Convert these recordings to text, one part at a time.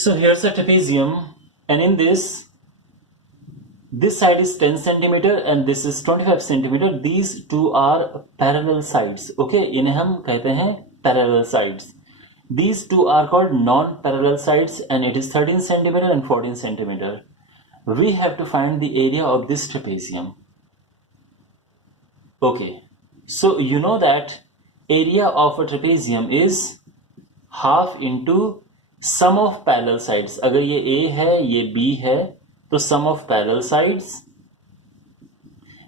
So here's a trapezium, and in this side is 10 centimeter and this is 25 centimeter. These two are parallel sides. Okay, इन्हें हम कहते हैं parallel sides. These two are called non-parallel sides and it is 13 centimeter and 14 centimeter. We have to find the area of this trapezium. Okay, so you know that area of a trapezium is half into sum of parallel sides. अगर ये A है, ये B है, तो sum of parallel sides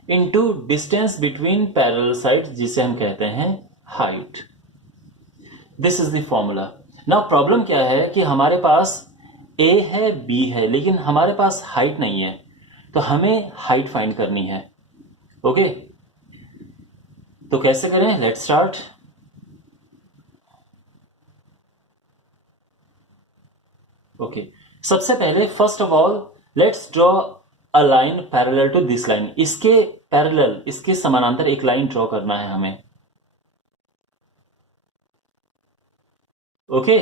into distance between parallel sides, जिसे हम कहते हैं height. This is the formula. Now problem क्या है कि हमारे पास A है, B है, लेकिन हमारे पास height नहीं है, तो हमें height find करनी है. ओके, तो कैसे करें? Let's start. ओके, सबसे पहले first of all let's draw a line parallel to this line. इसके पैरेलल, इसके समानांतर एक लाइन ड्रॉ करना है हमें. ओके,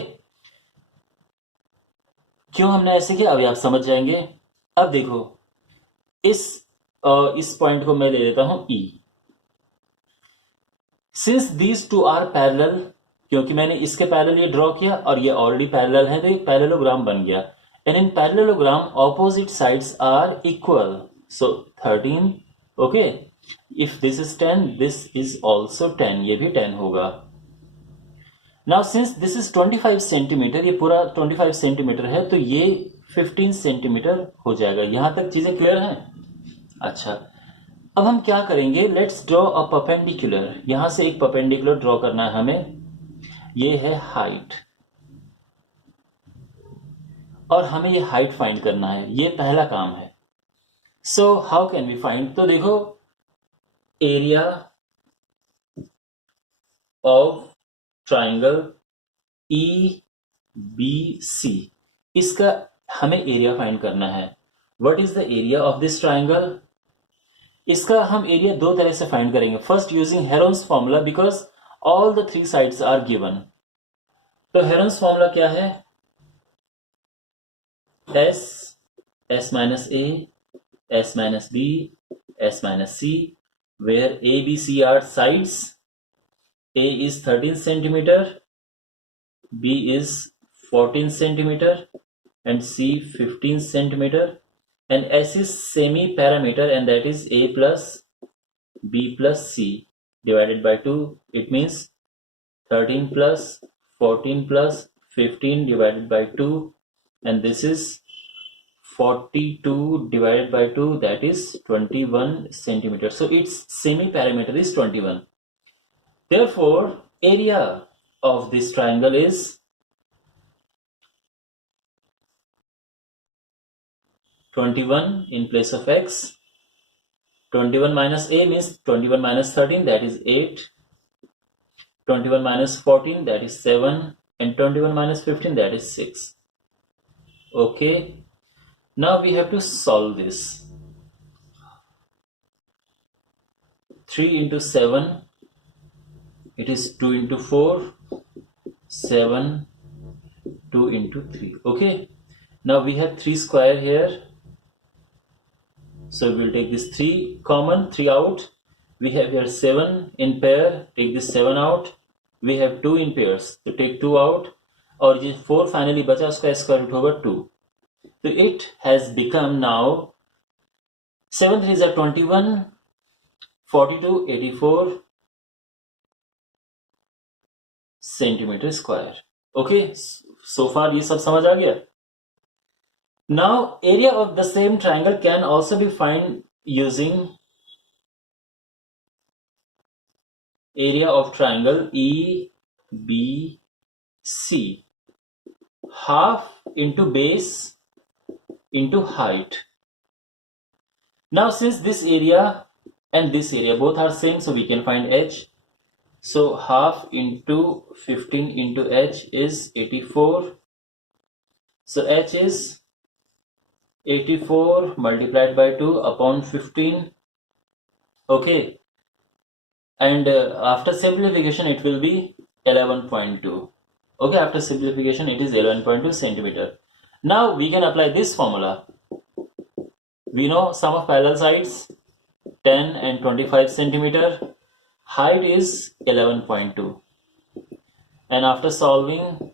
क्यों हमने ऐसे किया अभी आप समझ जाएंगे. अब देखो, इस पॉइंट को मैं ले लेता हूं E. Since these two are parallel, क्योंकि मैंने इसके पैरेलल ये ड्रॉ किया और ये ऑलरेडी पैरेलल है, तो एक पैरेललोग्राम बन गया. And in parallelogram opposite sides are equal, so 13. Okay, if this is 10, this is also 10, ये भी 10 होगा. Now since this is 25 centimeter, ये पूरा 25 सेंटीमीटर है, तो ये 15 सेंटीमीटर हो जाएगा. यहां तक चीजें क्लियर हैं? अच्छा, अब हम क्या करेंगे? Let's draw a perpendicular. यहां से एक परपेंडिकुलर ड्रॉ करना है हमें. ये है हाइट और हमें ये हाइट फाइंड करना है. ये पहला काम है. So how can we find? तो देखो, एरिया ऑफ ट्राइंगल EBC, इसका हमें एरिया फाइंड करना है. What is the area of this triangle? इसका हम एरिया दो तरह से फाइंड करेंगे. First using Heron's formula, because all the three sides are given. तो हेरोन्स फॉर्मूला क्या है? S minus A, S minus B, S minus C, where A, B, C are sides. A is 13 centimeter, B is 14 centimeter, and C 15 centimeter, and S is semi-parameter, and that is A plus B plus C divided by 2. It means 13 plus 14 plus 15 divided by 2, and this is 42 divided by 2, that is 21 centimeter. So its semi-parameter is 21. Therefore, area of this triangle is 21 in place of X. 21 minus A means 21 minus 13, that is 8. 21 minus 14, that is 7. And 21 minus 15, that is 6. Okay. Now we have to solve this. 3 into 7, it is 2 into 4, 7, 2 into 3. Okay. Now we have 3 square here. So we'll take this 3 common, 3 out. We have here 7 in pair, take this 7 out. We have 2 in pairs, so take 2 out. और ये 4 finally बचा, उसका square root होगा 2. तो it has become now 7 3s are 21, 42, 84 centimetre square. Okay, सो फार ये सब समझ आ गया. Now, area of the same triangle can also be found using area of triangle EBC. Half into base into height. Now, since this area and this area both are same, so we can find H. So, half into 15 into H is 84. So, H is 84 multiplied by 2 upon 15. Okay, and after simplification it will be 11.2. Okay, after simplification it is 11.2 centimeter. Now we can apply this formula. We know sum of parallel sides 10 and 25 centimeter. Height is 11.2. And after solving,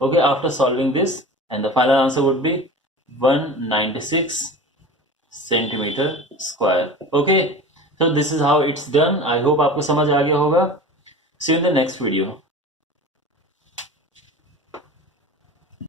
okay, after solving this, and the final answer would be 196 centimeter square. Okay, so this is how it's done. I hope आपको समझ आ गया होगा. See you in the next video.